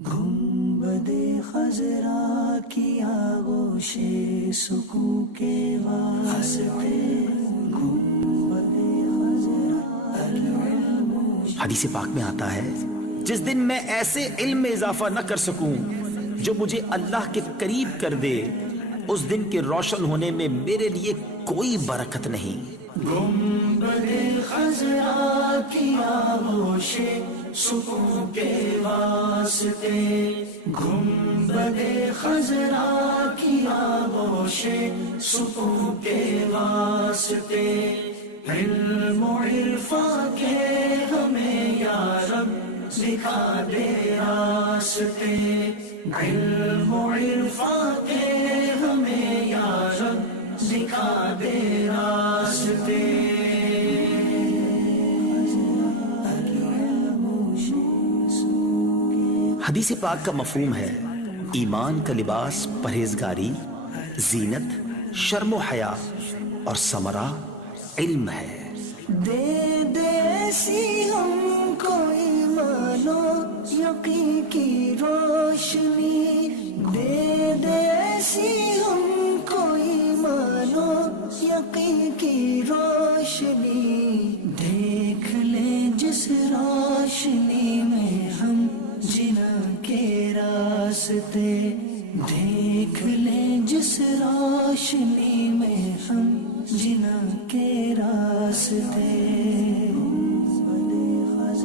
گنبد خضرا کی آغوش سکون کے واسطے گنبد خضرا العلم حدیث پاک میں آتا ہے جس دن میں ایسے علم میں اضافہ نہ کر سکوں جو مجھے اللہ کے قریب کر دے، اس دن کے روشن ہونے میں میرے لیے کوئی برکت نہیں۔ گنبد خضرا کی آغوش سکون کے واسطے گنبد خضرا کی آغوش سکون کے واسطے علم و عرفاں کے ہمیں یا رب دکھا دے راستے، علم و عرفاں کے ہمیں یا رب دکھا دے راستے۔ حدیث پاک کا مفہوم ہے ایمان کا لباس پرہیزگاری، زینت، شرم و حیا اور ثمرہ علم ہے۔ دے دے ایسی ہم کو ایمان و یقین کی روشنی، دے دے ایسی ہم کو ایمان و یقین کی روشنی، دیکھ لیں جس روشنی میں ہم جنا کے راستے، دیکھ لیں جس روشنی میں ہم جنا کے راستے۔